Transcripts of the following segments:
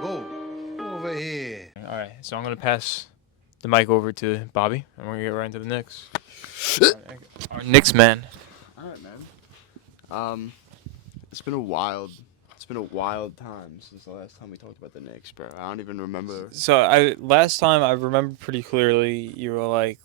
go over here. All right, so I'm gonna pass the mic over to Bobby, and we're gonna get right into the Knicks. Our Knicks man. All right, man. It's been a wild time since the last time we talked about the Knicks, bro. I don't even remember. So last time I remember pretty clearly, you were like,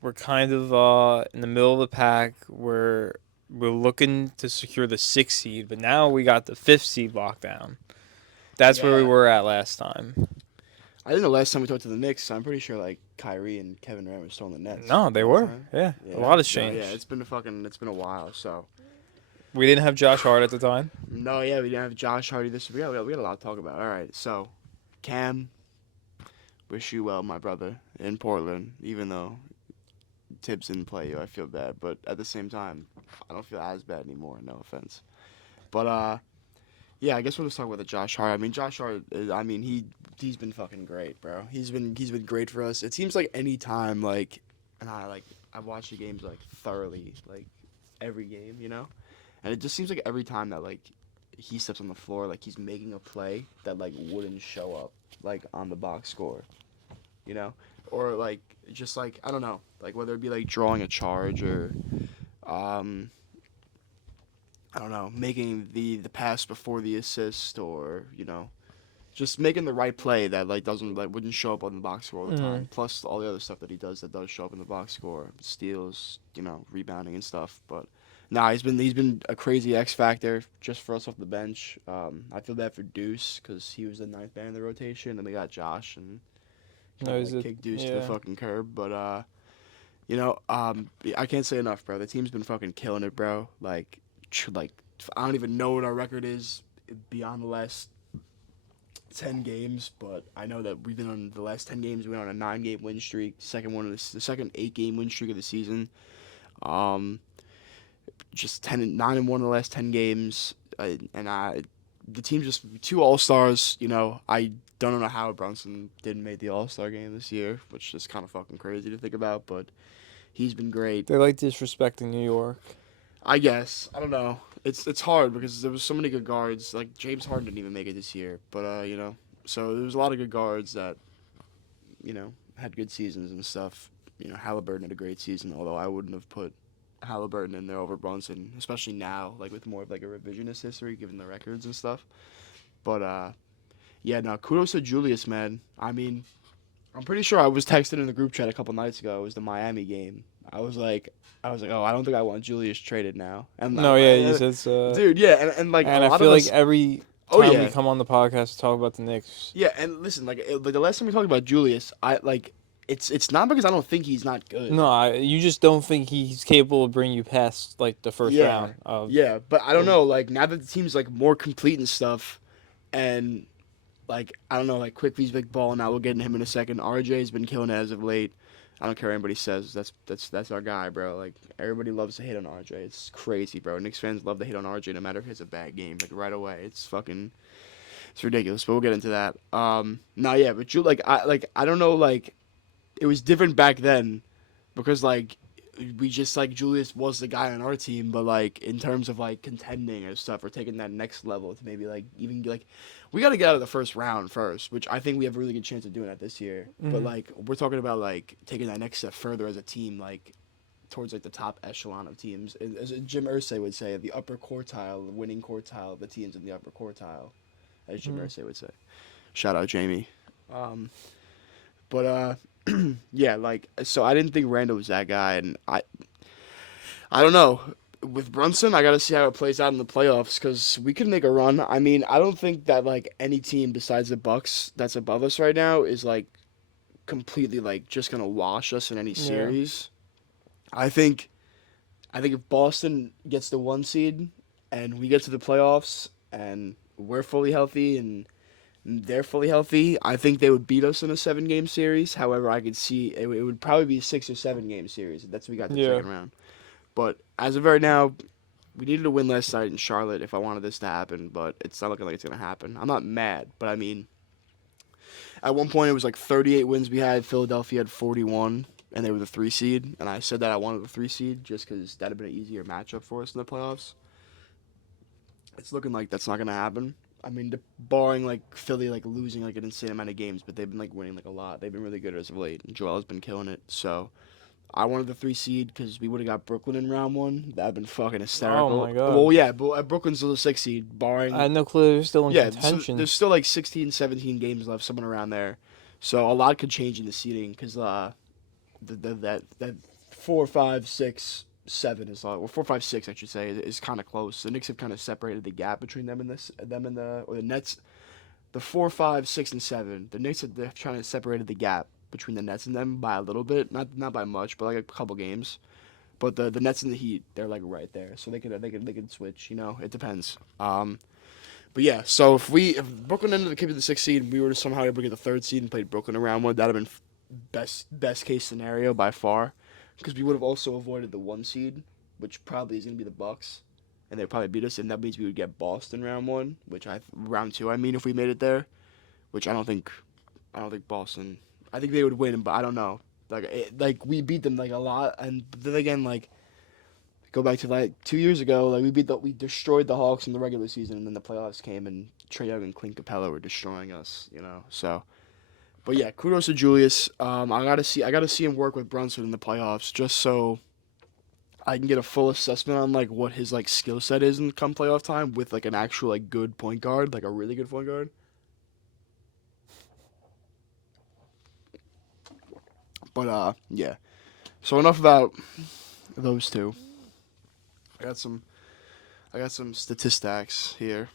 we're kind of in the middle of the pack. We're looking to secure the 6th seed, but now we got the 5th seed locked down. That's where we Yeah. were at last time. I think the last time we talked to the Knicks, I'm pretty sure like Kyrie and Kevin Durant were still on the Nets. No, they last were. time. Yeah, a lot has No, changed. yeah, it's been a while. So We didn't have Josh Hart at the time. no, yeah, we didn't have Josh Hardy this. We got a lot to talk about. All right, so Cam, wish you well, my brother, in Portland. Even though Tibbs didn't play you, I feel bad, but at the same time, I don't feel as bad anymore. No offense, but yeah, I guess we'll just talk about the Josh Hart. I mean, Josh Hart, he's been fucking great, bro. He's been great for us. It seems like any time, like, and I've watched the games like thoroughly, like every game, you know, and it just seems like every time that like he steps on the floor, like he's making a play that like wouldn't show up like on the box score, you know, or like just like I don't know, like whether it be like drawing a charge or I don't know, making the pass before the assist, or you know, just making the right play that like wouldn't show up on the box score all the time. Plus all the other stuff that he does that does show up in the box score, steals, you know, rebounding and stuff. But nah, he's been a crazy X factor just for us off the bench. I feel bad for Deuce because he was the 9th man in the rotation, and we got Josh and kicked Deuce to the fucking curb. But you know, I can't say enough, bro. The team's been fucking killing it, bro. Like I don't even know what our record is beyond the last 10 games, but I know that we've been on the last 10 games. We went on a 9-game win streak, the second 8-game win streak of the season. Just 9-1 in the last 10 games, the team just 2 All-Stars. You know, I don't know how Brunson didn't make the All-Star game this year, which is kind of fucking crazy to think about, but he's been great. They like disrespecting New York. I guess. I don't know. It's hard because there was so many good guards. Like James Harden didn't even make it this year, but you know, so there was a lot of good guards that, you know, had good seasons and stuff. You know, Halliburton had a great season, although I wouldn't have put Halliburton in there over Brunson, especially now, like with more of like a revisionist history given the records and stuff. But yeah, no, kudos to Julius, man. I mean, I'm pretty sure I was texting in the group chat a couple nights ago. It was the Miami game. I was like, oh, I don't think I want Julius traded now. And No, yeah, you said so. dude, yeah, and like And a I lot feel of like us, every Oh, time yeah. we come on the podcast to talk about the Knicks. yeah, and listen, like the last time we talked about Julius, it's not because I don't think he's not good. No, you just don't think he's capable of bringing you past like the first Yeah. round. Of, Yeah, but I don't know, like now that the team's like more complete and stuff, and like I don't know, like Quickly's big ball. Now we'll get into him in a second. RJ's been killing it as of late. I don't care what anybody says. That's our guy, bro. Like everybody loves to hate on RJ. It's crazy, bro. Knicks fans love to hate on RJ no matter if it's a bad game. Like right away, it's ridiculous. But we'll get into that. No, yeah, but I don't know, like it was different back then because like we just like Julius was the guy on our team, but like in terms of like contending or stuff or taking that next level to maybe like even like we got to get out of the first round first, which I think we have a really good chance of doing that this year. But like we're talking about like taking that next step further as a team, like towards like the top echelon of teams, as Jim Irsay would say, the upper quartile, the winning quartile, the teams in the upper quartile, as Jim Irsay would say. Shout out Jamie. But yeah, like so I didn't think Randall was that guy, and I don't know. With Brunson, I got to see how it plays out in the playoffs because we could make a run. I mean, I don't think that like any team besides the Bucks that's above us right now is like completely like just gonna wash us in any series. I think if Boston gets the 1 seed and we get to the playoffs and we're fully healthy and they're fully healthy, I think they would beat us in a 7-game series. However, I could see it would probably be a 6 or 7-game series. That's what we got the second round. But as of right now, we needed a win last night in Charlotte if I wanted this to happen, but it's not looking like it's going to happen. I'm not mad, but I mean, at one point it was like 38 wins we had. Philadelphia had 41, and they were the 3 seed. And I said that I wanted the 3 seed just because that would have been an easier matchup for us in the playoffs. It's looking like that's not going to happen. I mean, barring like Philly like losing like an insane amount of games, but they've been like winning like a lot. They've been really good as of late. And Joel has been killing it. So I wanted the 3 seed because we would have got Brooklyn in round 1. That'd been fucking hysterical. Oh my God. Well, yeah, but Brooklyn's still the 6 seed, barring. I had no clue they were still in Yeah, contention. there's still like 16, 17 games left, somewhere around there. So a lot could change in the seeding because that 4, 5, 6, 7 is or 4, 5, 6 I should say is kind of close. The Knicks have kind of separated the gap between them and the Nets. The 4, 5, 6, and 7. The Knicks they're trying to separated the gap between the Nets and them by a little bit, not by much, but like a couple games. But the Nets and the Heat, they're like right there, so they could switch. You know, it depends. But yeah, so if Brooklyn ended up keeping the 6th seed, and we were to somehow able to get the 3rd seed and played Brooklyn around 1, that'd have been best case scenario by far, because we would have also avoided the 1 seed, which probably is gonna be the Bucks, and they'd probably beat us, and that means we would get Boston round 1, round 2. I mean, if we made it there, which I don't think Boston. I think they would win, but I don't know. Like we beat them like a lot, and then again like. Go back to like 2 years ago, like we destroyed the Hawks in the regular season, and then the playoffs came, and Trae Young and Clint Capella were destroying us, you know. So, but yeah, kudos to Julius. I gotta see him work with Brunson in the playoffs, just so I can get a full assessment on like what his like skill set is in come playoff time with like an actual like good point guard, like a really good point guard. But yeah. So enough about those two. I got some statistics here.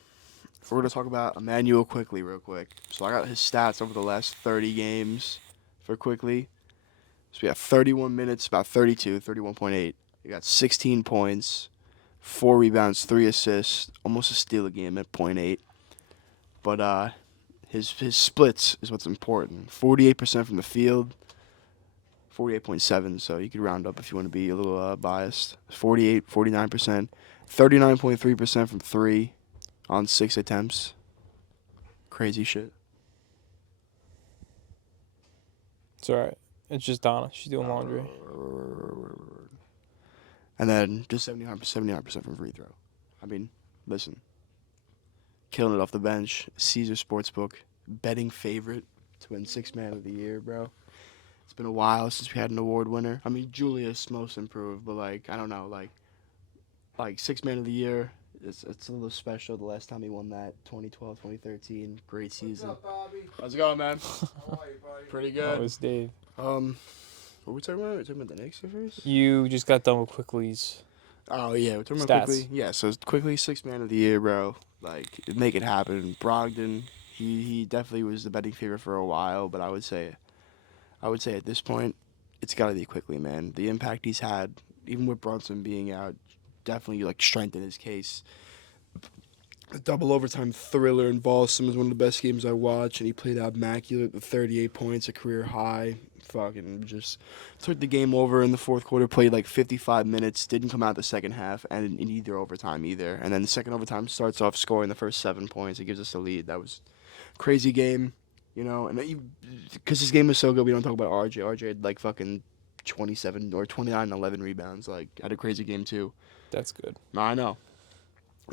We're gonna talk about Emmanuel Quickly real quick. So I got his stats over the last 30 games for Quickly. So we got 31 minutes, about 31.8. He got 16 points, 4 rebounds, 3 assists, almost a steal a game at .8. But his splits is what's important. 48% from the field. 48.7, so you could round up if you want to be a little biased. 49%, 39.3% from 3 on 6 attempts. Crazy shit. It's alright. It's just Donna. She's doing laundry. And then just 79% from free throw. I mean, listen. Killing it off the bench. Caesar Sportsbook. Betting favorite to win 6th Man of the Year, bro. It's been a while since we had an award winner. I mean, Julius most improved, but like I don't know, like 6th Man of the Year. It's a little special. The last time he won that, 2012, 2013, great season. What's up, Bobby? How's it going, man? How are you, buddy? Pretty Oh, good. it's Dave. What were we talking about? We're talking about the Knicks at first. You just got done with Quickly's. Oh yeah, we're talking Stats. about Quickly. Yeah, so Quickly 6th Man of the Year, bro. Like make it happen. Brogdon, he definitely was the betting favorite for a while, but I would say at this point, it's got to be Quickly, man. The impact he's had, even with Brunson being out, definitely like strengthened his case. A double overtime thriller in Boston was one of the best games I watched, and he played out immaculate with 38 points, a career high. Fucking just took the game over in the 4th quarter, played like 55 minutes, didn't come out the second half, and in either overtime either. And then the second overtime starts off scoring the first 7 points. It gives us the lead. That was a crazy game. You know, and because this game was so good, we don't talk about RJ. RJ had like fucking 27 or 29 and 11 rebounds. Like, had a crazy game too. That's good. No, I know.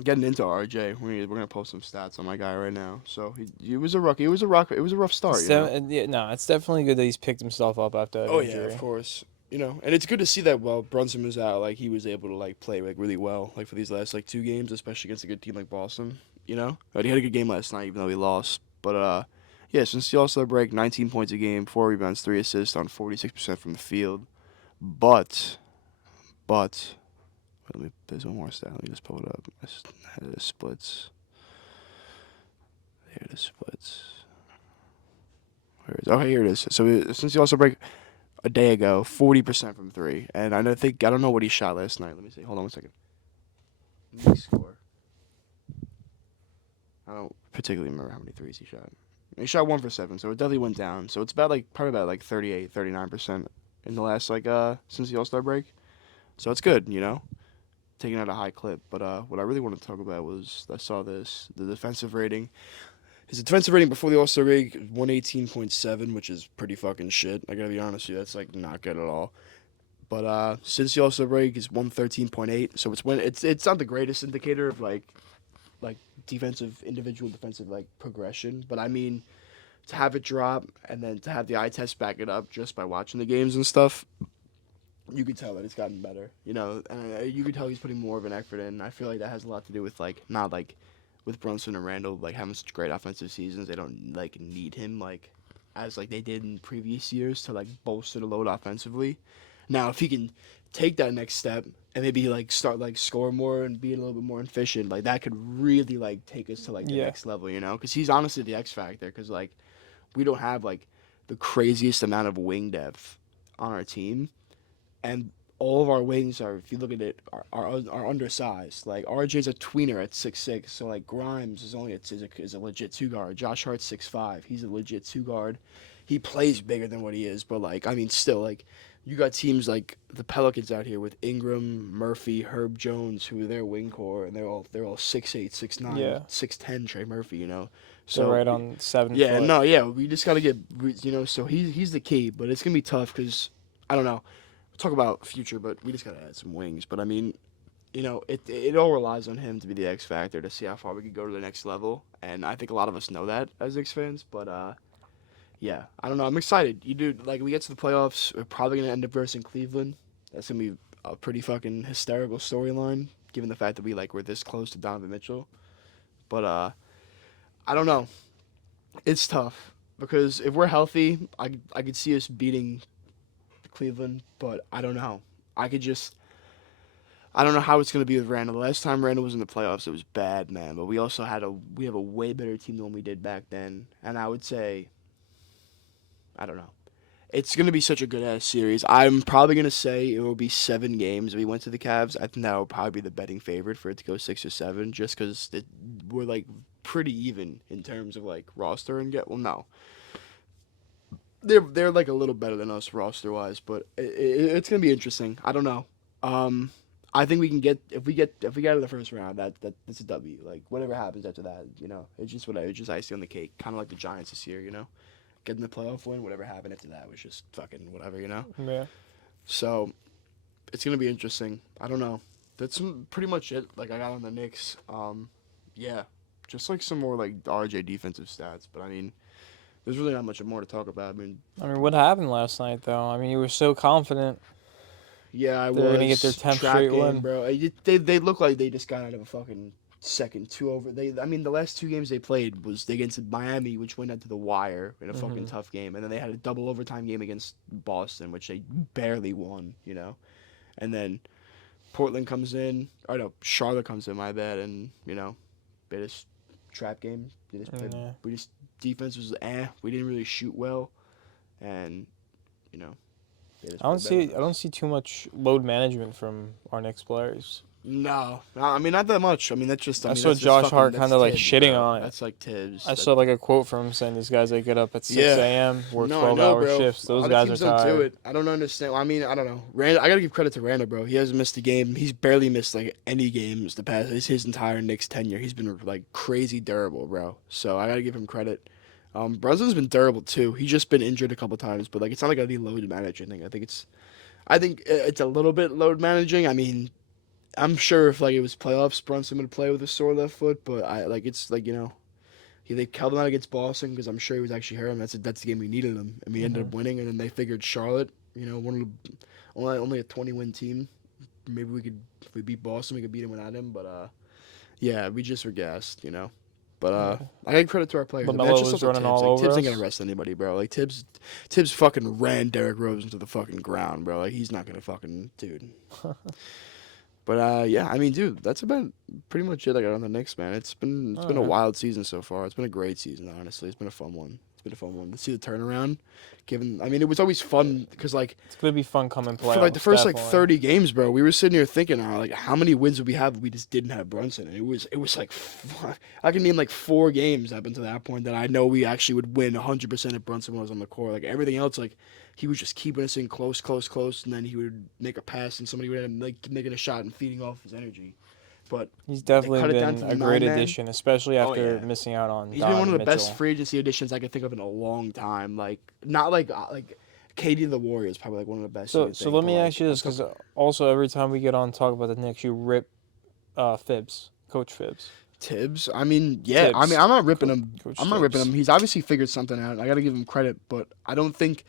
Getting into RJ, we're gonna post some stats on my guy right now. So he was a rookie. It was a rough start. You know? Yeah, no, it's definitely good that he's picked himself up after that Oh injury. yeah, of course. You know, and it's good to see that while Brunson was out, like he was able to like play like really well, like for these last like 2 games, especially against a good team like Boston. You know, but he had a good game last night, even though he lost. But yeah, since the All-Star break, 19 points a game, 4 rebounds, 3 assists on 46% from the field. But, there's one more stat. Let me just pull it up. The splits. Here the splits. Where is? Oh, here it is. So since the All-Star break, a day ago, 40% from 3, and I don't know what he shot last night. Let me see. Hold on 1 second. Knicks score. I don't particularly remember how many threes he shot. He shot 1 for 7, so it definitely went down. So it's probably about 38, 39% in the last since the All-Star break. So it's good, you know, taking out a high clip. But what I really wanted to talk about was I saw the defensive rating. His defensive rating before the All-Star break 118.7, which is pretty fucking shit. I gotta be honest with you, that's like not good at all. But since the All-Star break is 113.8, so it's not the greatest indicator of like like individual defensive like progression. But I mean, to have it drop and then to have the eye test back it up just by watching the games and stuff, you could tell that it's gotten better. You know, and you could tell he's putting more of an effort in. I feel like that has a lot to do with like not like with Brunson and Randall like having such great offensive seasons. They don't like need him like as like they did in previous years to like bolster the load offensively. Now, if he can take that next step and maybe like start like score more and be a little bit more efficient, like that could really like take us to like the next level, you know? Because he's honestly the X factor. Because like we don't have like the craziest amount of wing depth on our team, and all of our wings are, if you look at it, are undersized. Like RJ's a tweener at 6'6", so like Grimes is only is a legit 2 guard. Josh Hart's 6'5", he's a legit 2 guard. He plays bigger than what he is, but like I mean, still like you got teams like the Pelicans out here with Ingram, Murphy, Herb Jones, who are their wing core, and they're all 6'8", 6'9", 6'10", Trey Murphy, you know. So they're right on 7 yeah, foot. no, yeah, we just gotta get, you know. So he's the key, but it's gonna be tough because I don't know. Talk about future, but we just gotta add some wings. But I mean, you know, it all relies on him to be the X factor to see how far we could go to the next level. And I think a lot of us know that as Knicks fans. But yeah, I don't know. I'm excited. You do like we get to the playoffs. We're probably gonna end up versus Cleveland. That's gonna be a pretty fucking hysterical storyline, given the fact that we're this close to Donovan Mitchell. But I don't know. It's tough because if we're healthy, I could see us beating Cleveland, but I don't know. I don't know how it's gonna be with Randall. The last time Randall was in the playoffs, it was bad, man. But we also we have a way better team than we did back then, and I would say, I don't know. It's gonna be such a good ass series. I'm probably gonna say it will be 7 games. If we went to the Cavs, I think that would probably be the betting favorite for it to go 6 or 7, just because we're like pretty even in terms of like roster and no. They're like a little better than us roster wise, but it's gonna be interesting. I don't know. I think we can get if we get out of the first round, that's a W. Like whatever happens after that, you know, it's just whatever. It's just icing on the cake, kind of like the Giants this year, you know, getting the playoff win. Whatever happened after that was just fucking whatever, you know. Yeah. So it's gonna be interesting. I don't know. That's pretty much it. Like I got on the Knicks. Yeah, just like some more like RJ defensive stats, but I mean. There's really not much more to talk about. I mean, what happened last night, though? I mean, you were so confident. Yeah, I was. They're gonna get their 10th straight win, bro. They look like they just got out of a fucking second 2-over. I mean, the last 2 games they played was against Miami, which went out to the wire in a fucking tough game, and then they had a double overtime game against Boston, which they barely won, you know. And then Portland comes in, or no, Charlotte comes in, my bad, and you know, they just trap game. We just defense was we didn't really shoot well, and you know. I don't see too much load management from our Knicks players. No, I mean not that much. I mean that's just. I saw Josh Hart kind of like shitting on it. That's like Tibbs. I saw like a quote from him saying these guys that get up at 6 a.m. work 12-hour shifts. Those guys are tired. Don't do it. I don't understand. I mean, I don't know. Randall, I gotta give credit to Randall, bro. He hasn't missed a game. He's barely missed like any games the past his entire Knicks tenure. He's been like crazy durable, bro. So I gotta give him credit. Brunson's been durable too. He's just been injured a couple times, but like it's not like any load managing thing. I think it's a little bit load managing. I mean, I'm sure if like it was playoffs, Brunson would play with a sore left foot, but it's like, you know, they held him out against Boston because I'm sure he was actually hurt. That's the game we needed him, and we ended up winning. And then they figured Charlotte, you know, only a 20-win team. Maybe if we beat Boston, we could beat him without him. But yeah, we just were gassed, you know. But I give credit to our players. LaMelo was running all over Tibbs us. ain't gonna rest anybody, bro. Like Tibbs fucking ran Derrick Rose into the fucking ground, bro. Like he's not gonna fucking dude. But yeah, I mean, dude, that's about pretty much it I got on the Knicks, man. It's been a wild season so far. It's been a great season, honestly. It's been a fun one. To see the turnaround. It was always fun because like it's gonna be fun coming playoffs. For like the first definitely. like 30 games, bro, we were sitting here thinking, like, how many wins would we have if we just didn't have Brunson? And it was like I can name like 4 games up until that point that I know we actually would win 100% if Brunson was on the court. Like everything else, like he was just keeping us in close, and then he would make a pass and somebody would end up like making a shot and feeding off his energy. But he's definitely been a great addition, especially after missing out on. He's been one of the best free agency additions I could think of in a long time. Like not like KD of the Warriors, probably like one of the best. So let me ask you this, because also every time we get on and talk about the Knicks, you rip Coach Phibbs. Tibbs. I mean, yeah. I Tibbs. mean, I'm not ripping him. Coach I'm not ripping Tibbs. him. He's obviously figured something out. I got to give him credit, but I don't think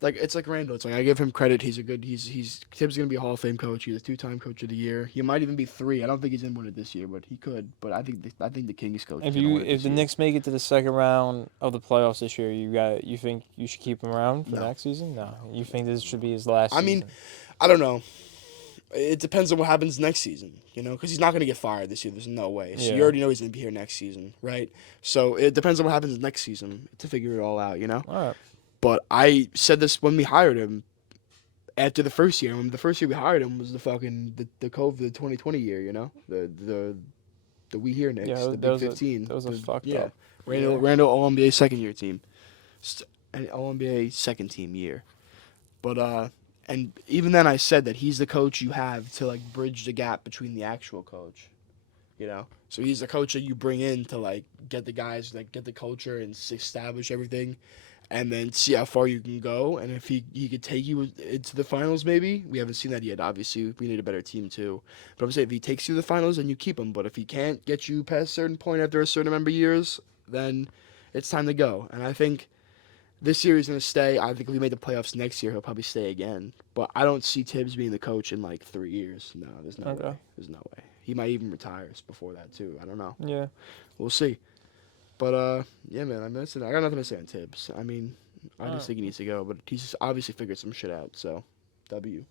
like it's like Randall. It's like I give him credit. He's a good. He's Tibbs gonna be a Hall of Fame coach. He's a 2-time Coach of the Year. He might even be 3. I don't think he's in one it this year, but he could. But I think the Kings coach. If is gonna win it if this the year. Knicks make it to the second round of the playoffs this year, you think you should keep him around for No. next season? No, you think this should be his last. I mean, season? I don't know. It depends on what happens next season, because he's not going to get fired this year. There's no way. So Yeah. you already know he's going to be here next season, right? So it depends on what happens next season to figure it all out, All right. But I said this when we hired him after the first year. When the first year we hired him was the fucking the COVID, the 2020 year, the We Here Knicks, Yeah, the that Big was 15. that was a fucked up. Randall All NBA second year team, and All NBA second team year, but and even then I said that he's the coach you have to like bridge the gap between the actual coach, So he's the coach that you bring in to like get the guys, like get the culture and establish everything, and then see how far you can go. And if he could take you into the finals, maybe we haven't seen that yet. Obviously, we need a better team too. But I'm saying if he takes you to the finals, then you keep him. But if he can't get you past a certain point after a certain number of years, then it's time to go. And I think this year he's going to stay. I think if we made the playoffs next year, he'll probably stay again. But I don't see Tibbs being the coach in like 3 years. No, there's no Okay. way. There's no way. He might even retire before that too. I don't know. Yeah. We'll see. But yeah, man. I got nothing to say on Tibbs. I mean, I just Alright. think he needs to go. But he's obviously figured some shit out. So, W.